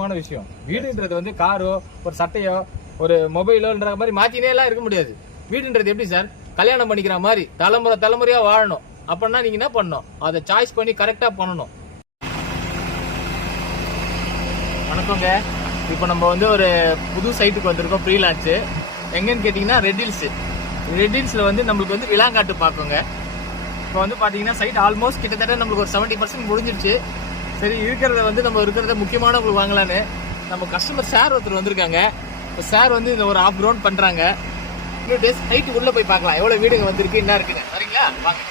விஷயம். வீடுன்றது வந்து காரோ ஒரு சட்டையோ ஒரு மொபைலோன்ற மாதிரி மாத்தினே எல்லாம் இருக்க முடியாது. வீடுன்றது எப்படி சார், கல்யாணம் பண்ணிக்கிற மாதிரி தலைமுறையா வாழணும். அப்படின்னா நீங்க என்ன பண்ணணும், அதை சாய்ஸ் பண்ணி கரெக்டா பண்ணணும். வணக்கங்க. இப்போ நம்ம வந்து ஒரு புது சைட்டுக்கு வந்திருக்கோம், ஃப்ரீலான்ஸ். எங்கன்னு கேட்டீங்கன்னா ரெட்டில்ஸ்ல வந்து நம்மளுக்கு வந்து விலாங்காட்டு பார்க்கோங்க. இப்போ வந்து பாத்தீங்கன்னா சைட் ஆல்மோஸ்ட் கிட்டத்தட்ட நம்மளுக்கு ஒரு 70% முடிஞ்சிருச்சு. சரி, இருக்கிறத முக்கியமான உங்களுக்கு வாங்கலான்னு நம்ம கஸ்டமர் சார் ஒருத்தர் வந்திருக்காங்க. இப்போ சார் வந்து இந்த ஒரு ஆஃப் கிரவுண்ட் பண்றாங்க. இன்னும் டேஸ் சைட்டுக்கு உள்ள போய் பார்க்கலாம் எவ்வளவு வீடுங்க வந்திருக்கு, என்ன இருக்குங்க. சரிங்களா, வாங்க.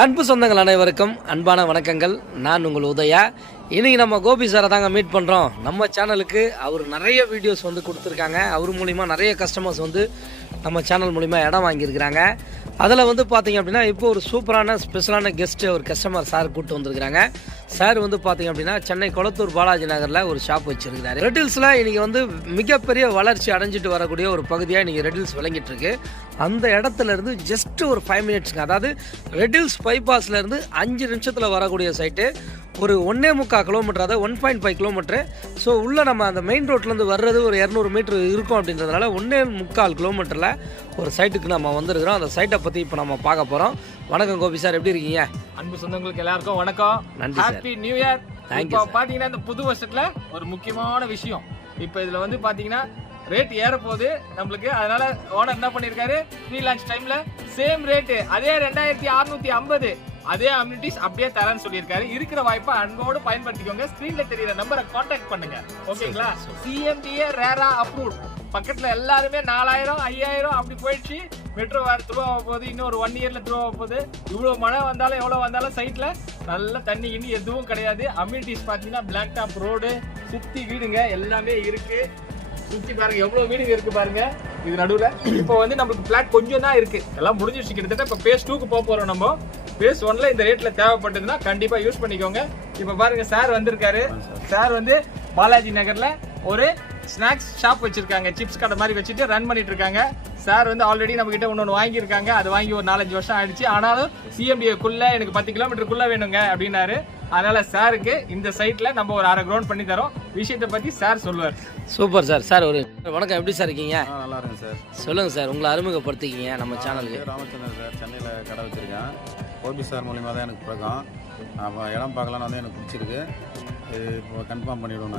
அன்பு சொந்தங்கள் அனைவருக்கும் அன்பான வணக்கங்கள். நான் உங்கள் உதயா. இன்றைக்கி நம்ம கோபி சாரை தாங்க மீட் பண்ணுறோம். நம்ம சேனலுக்கு அவர் நிறைய வீடியோஸ் வந்து கொடுத்துருக்காங்க. அவர் மூலிமா நிறைய கஸ்டமர்ஸ் வந்து நம்ம சேனல் மூலிமா இடம் வாங்கியிருக்கிறாங்க. அதில் வந்து பார்த்திங்க அப்படின்னா இப்போ ஒரு சூப்பரான ஸ்பெஷலான கெஸ்ட்டு ஒரு கஸ்டமர் சார் கூப்பிட்டு வந்திருக்கிறாங்க. சார் வந்து பார்த்திங்க அப்படின்னா சென்னை கொளத்தூர் பாலாஜி நகரில் ஒரு ஷாப் வச்சுருக்கிறாரு. ரெட்டில்ஸில் இன்றைக்கி வந்து மிகப்பெரிய வளர்ச்சி அடைஞ்சிட்டு வரக்கூடிய ஒரு பகுதியாக இன்றைக்கி ரெட்டில்ஸ் விளங்கிட்டு இருக்கு. அந்த இடத்துல இருந்து ஜஸ்ட் ஒரு 5 மினிட்ஸ்ங்க, அதாவது ரெட்டில்ஸ் பைபாஸ்லேருந்து 5 நிமிஷத்தில் வரக்கூடிய சைட்டு. ஒரு 1.25 கிலோமீட்டர், அதாவது 1.5 கிலோமீட்டரு. ஸோ உள்ளே நம்ம அந்த மெயின் ரோட்லேருந்து வர்றது ஒரு 200 மீட்டர் இருக்கும். அப்படின்றதுனால 1.25 கிலோமீட்டரில் ஒரு சைட்டுக்கு நம்ம வந்திருக்கிறோம். அந்த சைட்டை பற்றி இப்போ நம்ம பார்க்க போகிறோம். வணக்கம் கோபி சார், எப்படி இருக்கீங்க? அன்பு சொந்தங்களுக்கு எல்லாருக்கும் வணக்கம். நன்றி sir. Happy new year. Thank you. பாத்தீங்கன்னா இந்த புது வருஷத்துல ஒரு முக்கியமான விஷயம், இப்போ இதுல வந்து பாத்தீங்கன்னா ரேட் ஏற போகுது நம்மளுக்கு. அதனால ஓனர் என்ன பண்ணிருக்காரு, ஃப்ரீலான்ஸ் டைம்ல சேம் ரேட்டு அதே 2650 அதே அம்யூனிட்டிஸ் அப்படியே தரேன்னு சொல்லியிருக்காரு. இருக்கிற வாய்ப்பை அன்போடு பயன்படுத்திக்கோங்க. ஸ்கிரீன்ல தெரியுற நம்பரை கான்டாக்ட் பண்ணுங்க. ஓகேங்களா? CMDA ரேரா அப்ரூவ்ட். பக்கத்துல எல்லாருமே 4000 5000 அப்படி போயிடுச்சு. மெட்ரோ வேற த்ரூ ஆக போகுது. இன்னும் ஒரு 1 இயர்ல த்ரூ ஆக போகுது. இவ்வளவு மழை வந்தாலும் எவ்வளவு வந்தாலும் சைட்ல நல்ல தண்ணி இன்னும் எதுவும் கிடையாது. அம்யூனிட்டிஸ் பாத்தீங்கன்னா பிளாக் டாப் ரோடு, சுத்தி வீடுங்க எல்லாமே இருக்கு. சுத்தி பாருங்க எவ்வளவு வீடுங்க இருக்கு பாருங்க. இது நடுவுல இப்போ வந்து நம்மளுக்கு பிளாட் கொஞ்சம் தான் இருக்கு, எல்லாம் முடிஞ்சிருச்சு கிட்டத்தட்ட. இப்போ phase 2க்கு போக போறோம். நம்ம phase 1ல இந்த ரேட்ல தேவைப்பட்டதுன்னா கண்டிப்பா யூஸ் பண்ணிக்கோங்க. இப்போ பாருங்க சார் வந்திருக்காரு. சார் வந்து பாலாஜி நகர்ல ஒரு ஸ்நாக்ஸ் ஷாப் வச்சிருக்காங்க. சிப்ஸ் கடை மாதிரி வச்சுட்டு ரன் பண்ணிட்டு இருக்காங்க. சார் வந்து ஆல்ரெடி நம்ம கிட்ட ஒன்று வாங்கியிருக்காங்க. அது வாங்கி ஒரு 4-5 வருஷம் ஆயிடுச்சு. ஆனாலும் CMDAக்குள்ள எனக்கு 10 கிலோமீட்டருக்குள்ள வேணுங்க அப்படின்னாரு. அதனால சாருக்கு இந்த சைட்ல நம்ம ஒரு 1/2 கிரவுண்ட் பண்ணி தரோம். விஷயத்தை பத்தி சார் சொல்லுவார். Super sir. சார் ஒரு வணக்கம், எப்படி சார் இருக்கீங்க? நல்லா இருக்கேன் சார். சொல்லுங்கள் சார், உங்களை அறிமுகப்படுத்திக்கிங்க நம்ம சேனலுக்கு. ராமச்சந்திரன் சார், சென்னையில் கடை வச்சுருக்கேன். கோபி சார் மூலிமா தான் எனக்கு பழக்கம். இடம் பார்க்கலான்னு வந்து எனக்கு பிடிச்சிருக்கு. இப்போ கன்ஃபார்ம் பண்ணிவிடுவோம்.